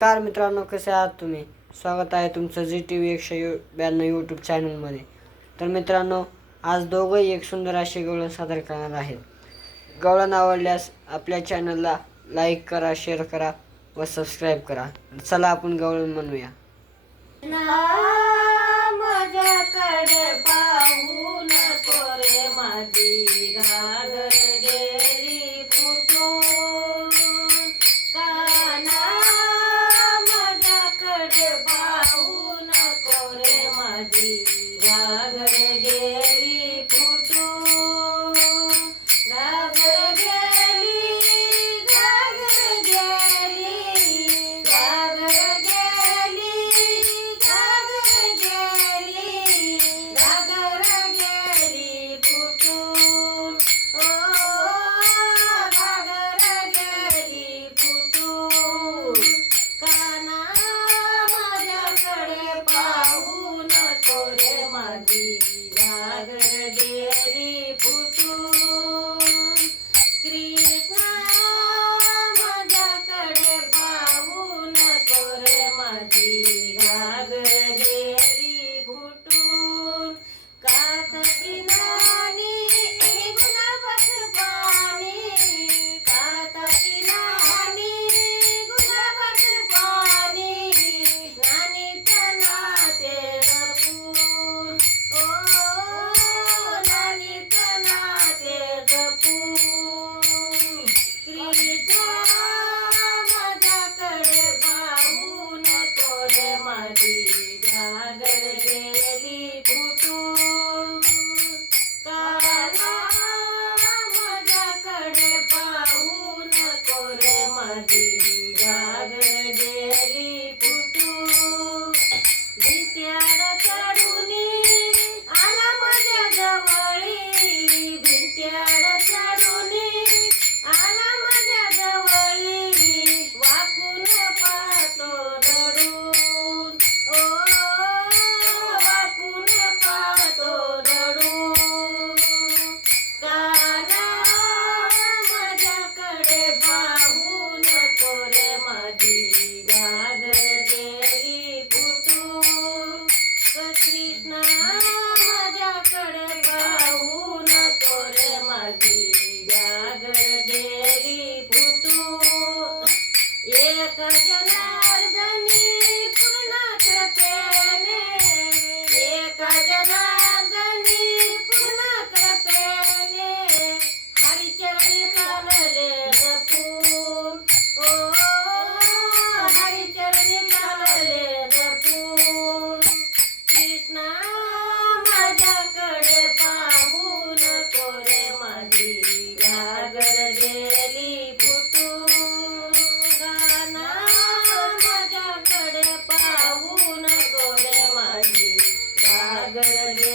Car मित्रांनो कसे आहात तुम्ही? स्वागत आहे तुमचं जी टी व्ही एकशे यू ब्याण्णव यूट्यूब चॅनलमध्ये तर मित्रांनो आज दोघंही एक सुंदर असे गवळण सादर करणार आहेत. गवळण आवडल्यास आपल्या चॅनलला लाईक करा शेअर करा व सबस्क्राईब करा. चला आपण गवळण म्हणूया जाऊ नको रे माझी. जागर देरी पुतु না ಸಾಗರದೇ